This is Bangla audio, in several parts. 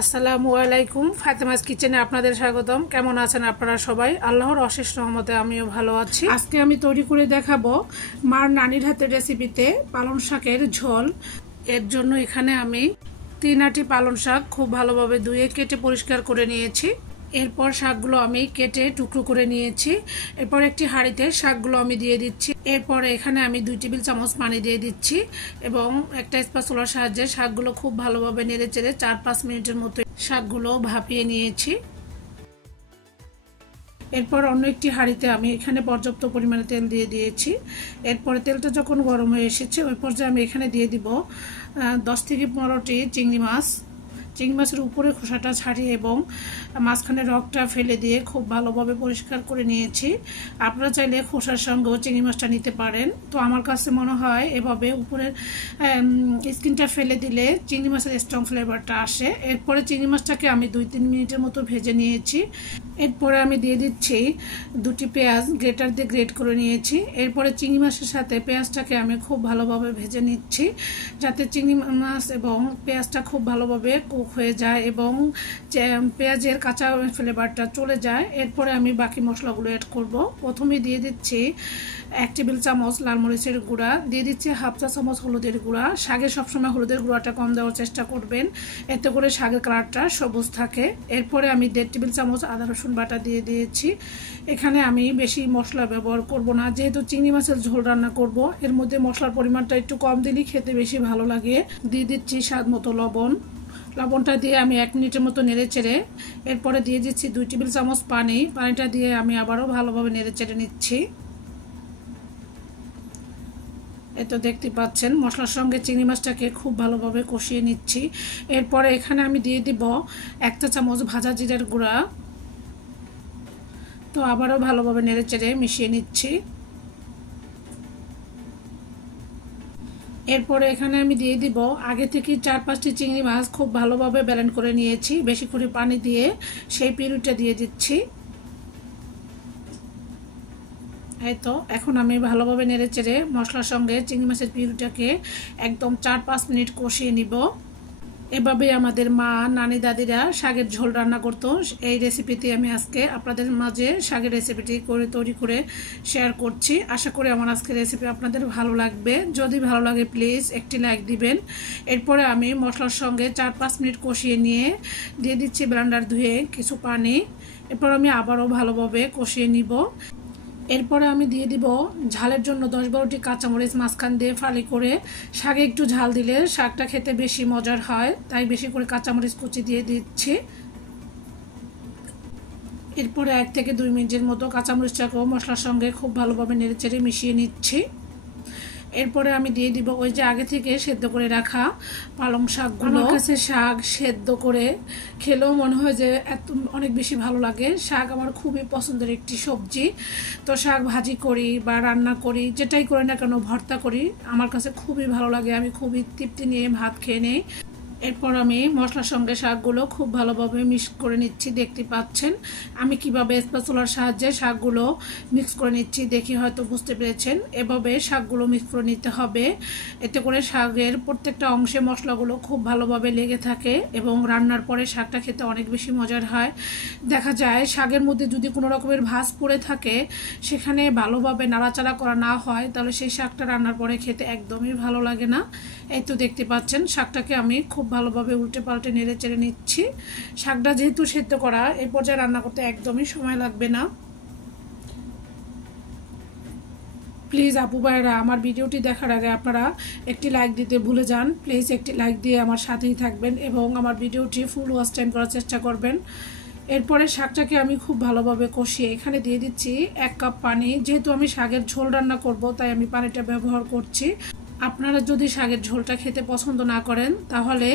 আসসালামু আলাইকুম। ফাতেমাস কিচেনে আপনাদের স্বাগতম। কেমন আছেন আপনারা সবাই? আল্লাহর অশেষ রহমতে আমিও ভালো আছি। আজকে আমি তৈরি করে দেখাবো মার নানির হাতের রেসিপিতে পালং শাকের ঝোল। এর জন্য এখানে আমি 3 আটি পালং শাক খুব ভালোভাবে ধুয়ে কেটে পরিষ্কার করে নিয়েছি। এরপর শাকগুলো আমি কেটে টুকরো করে নিয়েছি। এরপর একটি হাঁড়িতে শাকগুলো আমি দিয়ে দিচ্ছি। এরপর এখানে আমি 2 টেবিল চামচ পানি দিয়ে দিচ্ছি এবং একটা স্প্যাচুলার সাহায্যে শাকগুলো খুব ভালোভাবে নেড়েচেড়ে 4-5 মিনিটের মতো শাকগুলো ভাপিয়ে নিয়েছি। এরপর অন্য একটি হাঁড়িতে আমি এখানে পর্যাপ্ত পরিমাণে তেল দিয়ে দিয়েছি। এরপরে তেলটা যখন গরম হয়ে এসেছে ওই পর্যায়ে আমি এখানে দিয়ে দিব 10 থেকে 15টি চিংড়ি মাছ। চিংড়ি মাছের উপরে খোসাটা ছাড়িয়ে এবং মাঝখানে রগটা ফেলে দিয়ে খুব ভালোভাবে পরিষ্কার করে নিয়েছি। আপনারা চাইলে খোসার সঙ্গেও চিংড়ি মাছটা নিতে পারেন। তো আমার কাছে মনে হয় এভাবে উপরের স্কিনটা ফেলে দিলে চিংড়ি মাছের স্ট্রং ফ্লেভারটা আসে। এরপরে চিংড়ি মাছটাকে আমি 2-3 মিনিটের মতো ভেজে নিয়েছি। এরপরে আমি দিয়ে দিচ্ছি 2টি পেঁয়াজ গ্রেটার দিয়ে গ্রেট করে নিয়েছি। এরপরে চিংড়ি মাছের সাথে পেঁয়াজটাকে আমি খুব ভালোভাবে ভেজে নিচ্ছি যাতে চিংড়ি মাছ এবং পেঁয়াজটা খুব ভালোভাবে কুক হয়ে যায় এবং পেঁয়াজের কাঁচা ফ্লেভারটা চলে যায়। এরপরে আমি বাকি মশলাগুলো অ্যাড করব। প্রথমে দিয়ে দিচ্ছি 1 টেবিল চামচ লাল মরিচের গুঁড়া, দিয়ে দিচ্ছি 1/2 চা চামচ হলুদের গুঁড়া। শাকে সবসময় হলুদের গুঁড়াটা কম দেওয়ার চেষ্টা করবেন, এতে করে শাকের কালারটা সবুজ থাকে। এরপরে আমি 1.5 টেবিল চামচ আদা রসুন বাটা দিয়ে দিয়েছি। এখানে আমি বেশি মশলা ব্যবহার করব না, যেহেতু চিংড়ি মাছের ঝোল রান্না করব। এর মধ্যে মশলার পরিমাণটা একটু কম দিলেই খেতে বেশি ভালো লাগে। দিয়ে দিচ্ছি স্বাদ মতো লবণ। লবণটা দিয়ে আমি 1 মিনিটের মতো নেড়েচেড়ে এরপরে দিয়ে দিচ্ছি 2 টেবিল চামচ পানি। পানিটা দিয়ে আমি আবারও ভালোভাবে নেড়েচেড়ে নিচ্ছি। এই তো দেখতে পাচ্ছেন মশলার সঙ্গে চিংড়ি মাছটাকে খুব ভালোভাবে কষিয়ে নিচ্ছি। এরপরে এখানে আমি দিয়ে দিব 1 চা চামচ ভাজা জিরার গুঁড়া। তো আবারও ভালোভাবে নেড়েচেড়ে মিশিয়ে নিচ্ছি। এরপরে এখানে আমি দিয়ে দিব আগে থেকে 4-5টি চিংড়ি মাছ খুব ভালোভাবে ব্লেন্ড করে নিয়েছি, বেশি করে পানি দিয়ে সেই পিউরিটা দিয়ে দিচ্ছি। এই তো এখন আমি ভালোভাবে নেড়েচেড়ে মশলার সঙ্গে চিংড়ি মাছের পিউরিটাকে একদম 4-5 মিনিট কষিয়ে নিব। এভাবে আমাদের মা নানি দাদিরা শাকের ঝোল রান্না করতো। এই রেসিপিটি আমি আজকে আপনাদের মাঝে শাকের রেসিপিটি তৈরি করে শেয়ার করছি। আশা করি আমার আজকের রেসিপি আপনাদের ভালো লাগবে। যদি ভালো লাগে প্লিজ একটি লাইক দিবেন। এরপরে আমি মশলার সঙ্গে 4-5 মিনিট কষিয়ে নিয়ে দিয়ে দিচ্ছি ব্লেন্ডার ধুয়ে কিছু পানি। এরপর আমি আবারও ভালোভাবে কষিয়ে নিব। এরপরে আমি দিয়ে দিব ঝালের জন্য 10-12টি কাঁচামরিচ মাঝখান দিয়ে ফালি করে। শাকে একটু ঝাল দিলে শাকটা খেতে বেশি মজার হয়, তাই বেশি করে কাঁচামরিচ কুচি দিয়ে দিচ্ছি। এরপরে 1 থেকে 2 মিনিটের মতো কাঁচামরিচটাকেও মশলার সঙ্গে খুব ভালোভাবে নেড়েচেড়ে মিশিয়ে নিচ্ছি। এরপরে আমি দিয়ে দিব ওই যে আগে থেকে সেদ্ধ করে রাখা পালং শাকগুলো। আমার কাছে শাক সেদ্ধ করে খেলেও মনে হয় যে অনেক বেশি ভালো লাগে। শাক আমার খুবই পছন্দের একটি সবজি। তো শাক ভাজি করি বা রান্না করি, যেটাই করি না কেন, ভর্তা করি, আমার কাছে খুবই ভালো লাগে। আমি খুবই তৃপ্তি নিয়ে ভাত খেয়ে নেই। এরপর আমি মশলার সঙ্গে শাকগুলো খুব ভালোভাবে মিক্স করে নিচ্ছি। দেখতে পাচ্ছেন আমি কিভাবে স্প্যাচুলার সাহায্যে শাকগুলো মিক্স করে নিচ্ছি, দেখি হয়তো বুঝতে পেরেছেন। এভাবে শাকগুলো মিক্স করে নিতে হবে, এতে করে শাকের প্রত্যেকটা অংশে মশলাগুলো খুব ভালোভাবে লেগে থাকে এবং রান্নার পরে শাকটা খেতে অনেক বেশি মজার হয়। দেখা যায় শাকের মধ্যে যদি কোনো রকমের ভাঁজ পড়ে থাকে, সেখানে ভালোভাবে নাড়াচাড়া করা না হয়, তাহলে সেই শাকটা রান্নার পরে খেতে একদমই ভালো লাগে না। এই তো দেখতে পাচ্ছেন শাকটাকে আমি খুব ভালোভাবে উল্টে পাল্টে নেড়ে চেড়ে নিচ্ছি। শাকটা যেহেতু সেদ্ধ করা, এই পর্যায়ে রান্না করতে একদমই সময় লাগবে না। প্লিজ আপু ভাইরা, আমার ভিডিওটি দেখার আগে আপনারা একটি লাইক দিতে ভুলে যান। প্লিজ একটি লাইক দিয়ে আমার সাথেই থাকবেন এবং আমার ভিডিওটি ফুল ওয়াচ টাইম করার চেষ্টা করবেন। এরপরে শাকটাকে আমি খুব ভালোভাবে কষিয়ে এখানে দিয়ে দিচ্ছি 1 কাপ পানি। যেহেতু আমি শাকের ঝোল রান্না করব, তাই আমি পানিটা ব্যবহার করছি। আপনারা যদি শাকের ঝোলটা খেতে পছন্দ না করেন, তাহলে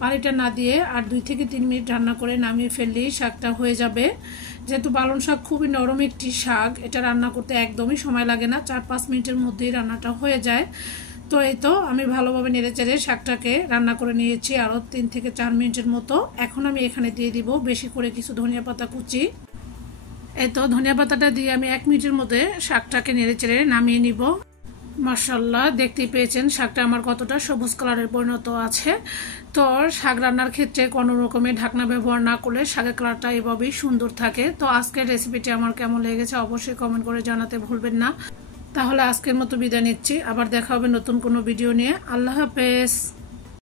পানিটা না দিয়ে আর 2 থেকে 3 মিনিট রান্না করে নামিয়ে ফেললেই শাকটা হয়ে যাবে। যেহেতু পালং শাক খুবই নরম একটি শাক, এটা রান্না করতে একদমই সময় লাগে না, 4-5 মিনিটের মধ্যেই রান্নাটা হয়ে যায়। তো এই তো আমি ভালোভাবে নেড়েচেড়ে শাকটাকে রান্না করে নিয়েছি আরও 3 থেকে 4 মিনিটের মতো। এখন আমি এখানে দিয়ে দিব বেশি করে কিছু ধনিয়া পাতা কুচি। এই তো ধনিয়া পাতাটা দিয়ে আমি 1 মিনিটের মধ্যে শাকটাকে নেড়েচেড়ে নামিয়ে নিব। মাশাআল্লাহ, দেখতেই পেয়েছেন শাকটা আমার কতটা সবুজ কালারের পরিণত আছে। তো শাক রান্নার ক্ষেত্রে কোনো রকমের ঢাকনা ব্যবহার না করলে শাকের কালারটা এভাবেই সুন্দর থাকে। তো আজকের রেসিপিটি আমার কেমন লেগেছে অবশ্যই কমেন্ট করে জানাতে ভুলবেন না। তাহলে আজকের মতো বিদায় নিচ্ছি, আবার দেখা হবে নতুন কোনো ভিডিও নিয়ে। আল্লাহ হাফেজ।